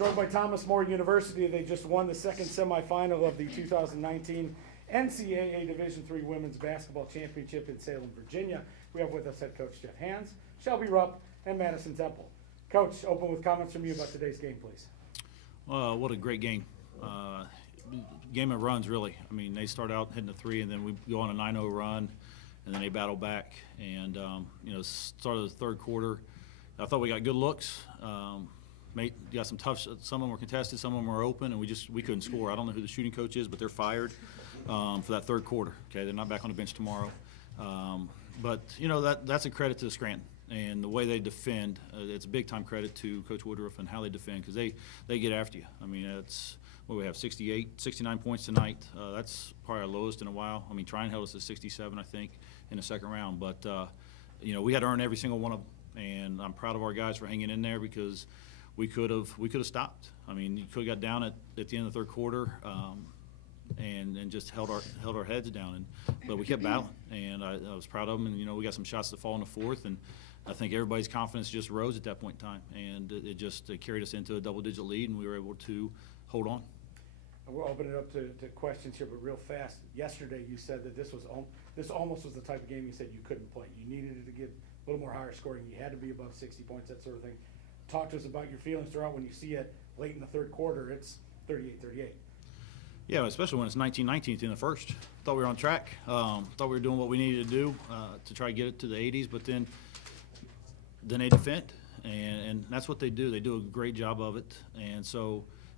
joined by Thomas More University. They just won the second semifinal of the 2019 NCAA Division III Women's Basketball Championship in Salem, Virginia. We have with us head coach Jeff Hands, Shelby Rupp, and Madison Temple. Coach, open with comments from you about today's game, please. What a great game. Game of runs, really. I mean, they start out hitting a three, and then we go on a 9-0 run, and then they battle back. And, start of the third quarter, I thought we got good looks. Got some tough shots. Some of them were contested, some of them were open, and we couldn't score. I don't know who the shooting coach is, but they're fired for that third quarter. Okay, they're not back on the bench tomorrow. But that's a credit to Scranton and the way they defend. It's a big time credit to Coach Woodruff and how they defend, because they get after you. I mean, it's what we have 69 points tonight. That's probably our lowest in a while. I mean, Tryon held us to 67, I think, in the second round. But we had to earn every single one of them, and I'm proud of our guys for hanging in there, because we could have stopped. I mean, you could have got down at the end of the third quarter and just held our heads down. But we kept battling, and I was proud of them. And we got some shots to fall in the fourth, and I think everybody's confidence just rose at that point in time, and it just carried us into a double-digit lead, and we were able to hold on. We'll open it up to questions here, but real fast. Yesterday, you said that this almost was the type of game you said you couldn't play. You needed it to get a little more higher scoring. You had to be above 60 points, that sort of thing. Talk to us about your feelings throughout when you see it late in the third quarter. It's 38-38. Yeah, especially when it's 19-19 in the first. Thought we were on track. Thought we were doing what we needed to do to try to get it to the 80s, but then they defend, and that's what they do. They do a great job of it,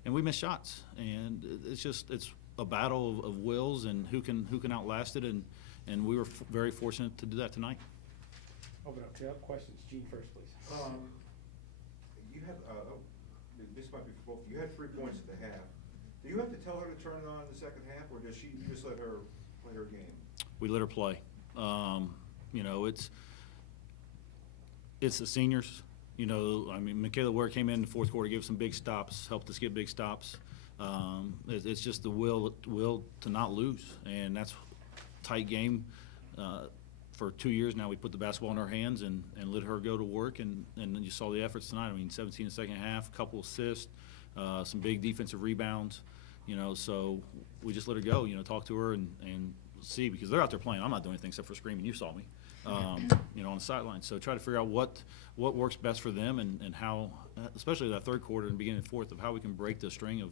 and we miss shots, and it's a battle of wills and who can outlast it, and we were very fortunate to do that tonight. Open up to questions. Gene first, please. You have this might be for both. You had 3 points at the half. Do you have to tell her to turn it on in the second half, or does you just let her play her game? We let her play. It's the seniors. I mean, Michaela Ware came in the fourth quarter, gave us some big stops, helped us get big stops. It's just the will to not lose, and that's a tight game. For 2 years now, we put the basketball in her hands and let her go to work, and then you saw the efforts tonight. I mean, 17 in the second half, a couple assists, some big defensive rebounds. So we just let her go. Talk to her and see, because they're out there playing. I'm not doing anything except for screaming. You saw me, on the sideline. So try to figure out what works best for them and how, especially that third quarter and beginning of fourth, of how we can break the string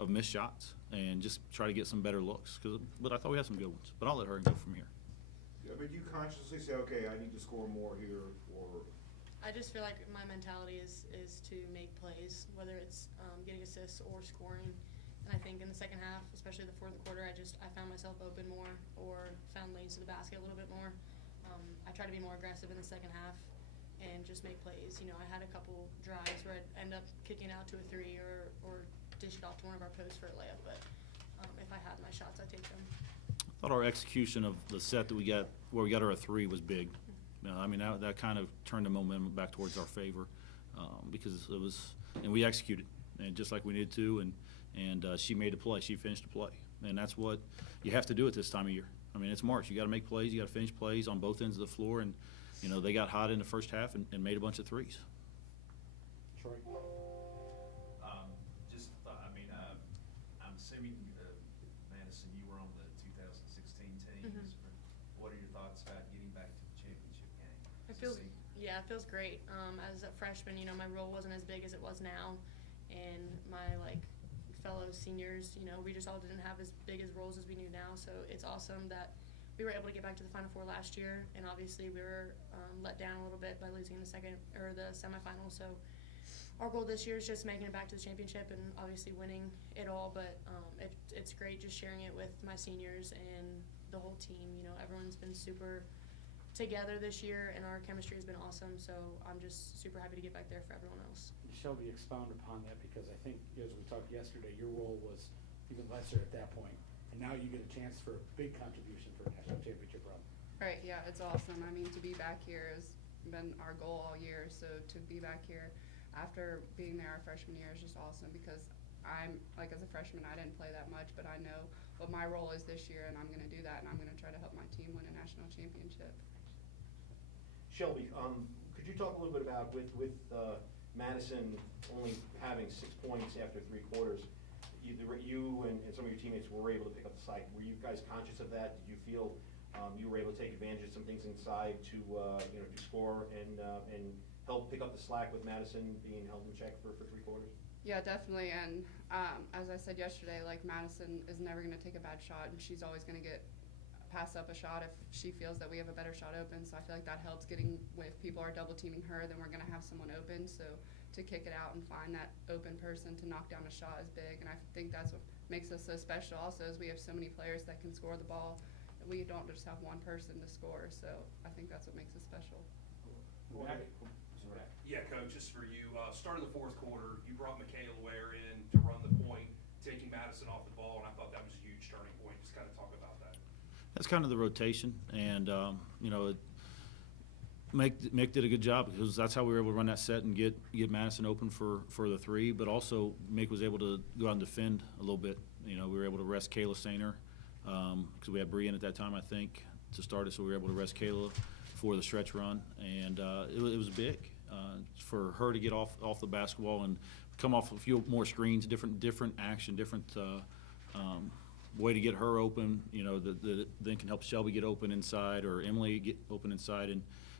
of missed shots and just try to get some better looks. But I thought we had some good ones. But I'll let her go from here. I mean, do you consciously say, okay, I need to score more here, or? I just feel like my mentality is to make plays, whether it's getting assists or scoring. And I think in the second half, especially the fourth quarter, I found myself open more or found lanes to the basket a little bit more. I try to be more aggressive in the second half and just make plays. I had a couple drives where I'd end up kicking out to a three or dish it off to one of our posts for a layup. But if I had my shots, I'd take them. I thought our execution of the set that we got, where we got her a three, was big. I mean, that kind of turned the momentum back towards our favor, because it was, and we executed, and just like we needed to, and she made a play. She finished the play, and that's what you have to do at this time of year. I mean, it's March. You got to make plays. You got to finish plays on both ends of the floor, and they got hot in the first half and made a bunch of threes. Troy. I'm assuming, Madison, you were on the 2016 team. Mm-hmm. What are your thoughts about getting back to the championship game? It feels great. As a freshman, my role wasn't as big as it was now, and my fellow seniors, we just all didn't have as big as roles as we do now. So it's awesome that we were able to get back to the Final Four last year, and obviously we were let down a little bit by losing the semifinals. So our goal this year is just making it back to the championship and obviously winning it all. But it's great just sharing it with my seniors and the whole team. Everyone's been super together this year, and our chemistry has been awesome. So I'm just super happy to get back there for everyone else. Shelby, expound upon that, because I think, as we talked yesterday, your role was even lesser at that point, and now you get a chance for a big contribution for a national championship run. Right, yeah, it's awesome. I mean, to be back here has been our goal all year, so to be back here after being there our freshman year is just awesome, because as a freshman, I didn't play that much, but I know what my role is this year, and I'm going to do that, and I'm going to try to help my team win a national championship. Shelby, could you talk a little bit about with Madison only having 6 points after 3 quarters, you and some of your teammates were able to pick up the slack. Were you guys conscious of that? Did you feel you were able to take advantage of some things inside to to score and help pick up the slack with Madison being held in check for 3 quarters? Yeah, definitely. And as I said yesterday, like, Madison is never going to take a bad shot, and she's always going to pass up a shot if she feels that we have a better shot open. So I feel like that helps getting, if people are double teaming her, then we're going to have someone open. So to kick it out and find that open person to knock down a shot is big. And I think that's what makes us so special also, is we have so many players that can score the ball. We don't just have one person to score. So I think that's what makes us special. Yeah, Coach, just for you, start of the fourth quarter, you brought Michaela Ware in to run the point, taking Madison off the ball, and I thought that was a huge turning point. Just kind of talk about that. That's kind of the rotation, and Mick did a good job, because that's how we were able to run that set and get Madison open for the 3. But also Mick was able to go out and defend a little bit. We were able to rest Kayla Sainer, because we had Bree in at that time, I think, to start it. So we were able to rest Kayla for the stretch run, and it was big for her to get off the basketball and come off a few more screens, different action, different way to get her open. That then can help Shelby get open inside, or Emily get open inside,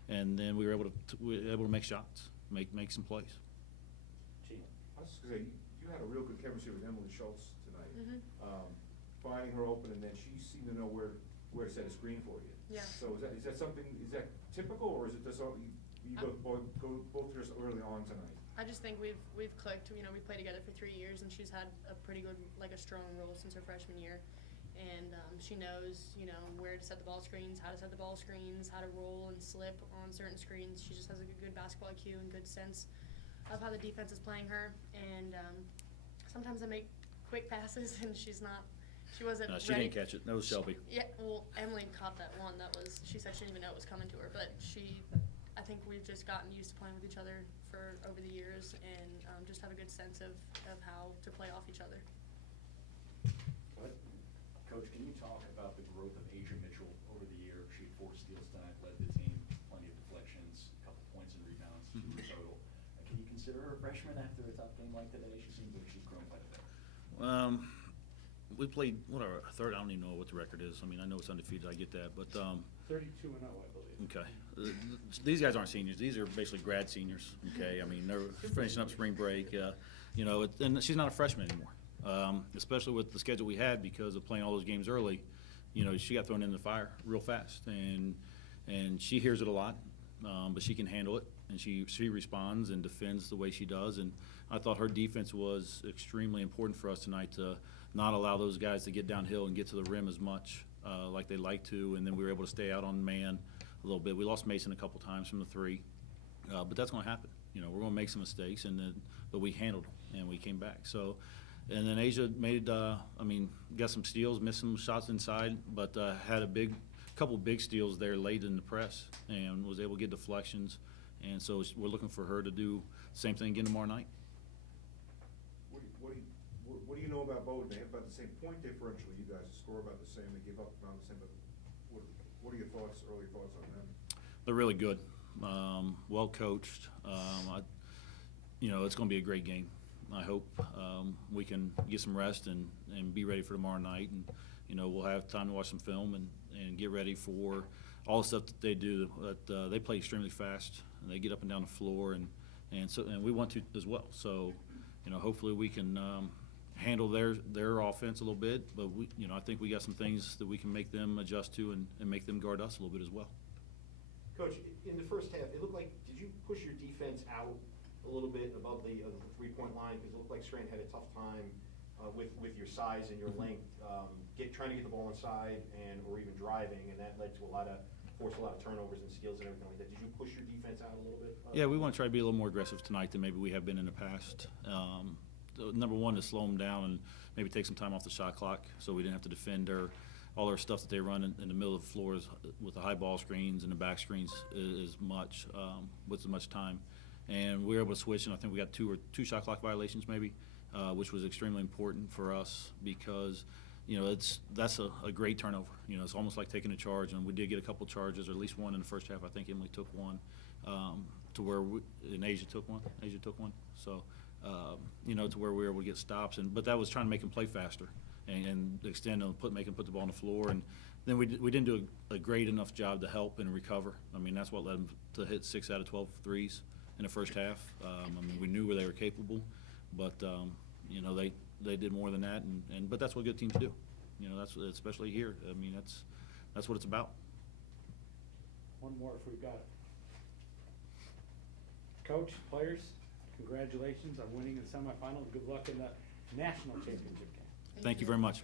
and then we were able to make shots, make some plays. I was just gonna say, you had a real good chemistry with Emily Schultz tonight. Mm-hmm. Finding her open, and then she seemed to know where to set a screen for you. Yeah. So is that something, is that typical, or is it just something you go both just early on tonight? I just think we've clicked. We played together for 3 years, and she's had a pretty good, like, a strong role since her freshman year. And she knows, where to set the ball screens, how to set the ball screens, how to roll and slip on certain screens. She just has a good basketball IQ and good sense of how the defense is playing her. And sometimes I make quick passes, and she wasn't No, she ready. didn't catch it. That was Shelby. Yeah, well, Emily caught that one. She said she didn't even know it was coming to her. But I think we've just gotten used to playing with each other for over the years, and just have a good sense of how to play off each other. Coach, can you talk about the growth of Asia Mitchell over the year? She had 4 steals tonight, led the team, plenty of deflections, a couple points and rebounds, 2 in total. Can you consider her a freshman after a tough game like today? She seems like she's grown quite a bit. We played, our third, I don't even know what the record is. I mean, I know it's undefeated, I get that, but 32-0, I believe. okay. These guys aren't seniors. These are basically grad seniors, okay? I mean, they're finishing up spring break, and she's not a freshman anymore, especially with the schedule we had because of playing all those games early. She got thrown in the fire real fast, and she hears it a lot, but she can handle it, and she responds and defends the way she does. And I thought her defense was extremely important for us tonight, to not allow those guys to get downhill and get to the rim as much like they like to, and then we were able to stay out on man a little bit. We lost Mason a couple times from the 3, but that's going to happen. We're going to make some mistakes, but we handled them and we came back. So, and then Asia made, got some steals, missed some shots inside, but had a couple big steals there late in the press, and was able to get deflections. And so we're looking for her to do the same thing again tomorrow night. What do you know about Bowdoin? They have about the same point differential. You guys score about the same. They give up around the same. But what are your early thoughts on them? They're really good, well coached. It's going to be a great game. I hope we can get some rest and be ready for tomorrow night. And we'll have time to watch some film and get ready for all the stuff that they do. But they play extremely fast, and they get up and down the floor, and we want to as well. So hopefully we can handle their offense a little bit, but I think we got some things that we can make them adjust to and make them guard us a little bit as well. Coach, in the first half, it looked like, did you push your defense out a little bit above the 3-point line? Because it looked like Scranton had a tough time with your size and your length, trying to get the ball inside or even driving, and that led to forced a lot of turnovers and steals and everything like that. Did you push your defense out a little bit? Yeah, we want to try to be a little more aggressive tonight than maybe we have been in the past. Number one, to slow them down and maybe take some time off the shot clock, so we didn't have to defend all their stuff that they run in the middle of the floor with the high ball screens and the back screens with as much time. And we were able to switch, and I think we got two shot clock violations maybe, which was extremely important for us because that's a great turnover. It's almost like taking a charge, and we did get a couple charges, or at least one in the first half. I think Emily took one. to where and Asia took one. So, you know, to where we were able to get stops, but that was trying to make them play faster and extend and make them put the ball on the floor. And then we didn't do a great enough job to help and recover. I mean, that's what led them to hit 6 out of 12 threes in the first half. I mean, we knew where they were capable, but you know, they did more than that. But that's what good teams do. You know, that's especially here. I mean, that's what it's about. One more if we've got it. Coach, players, congratulations on winning the semifinal. Good luck in the national championship game. Thank you very much.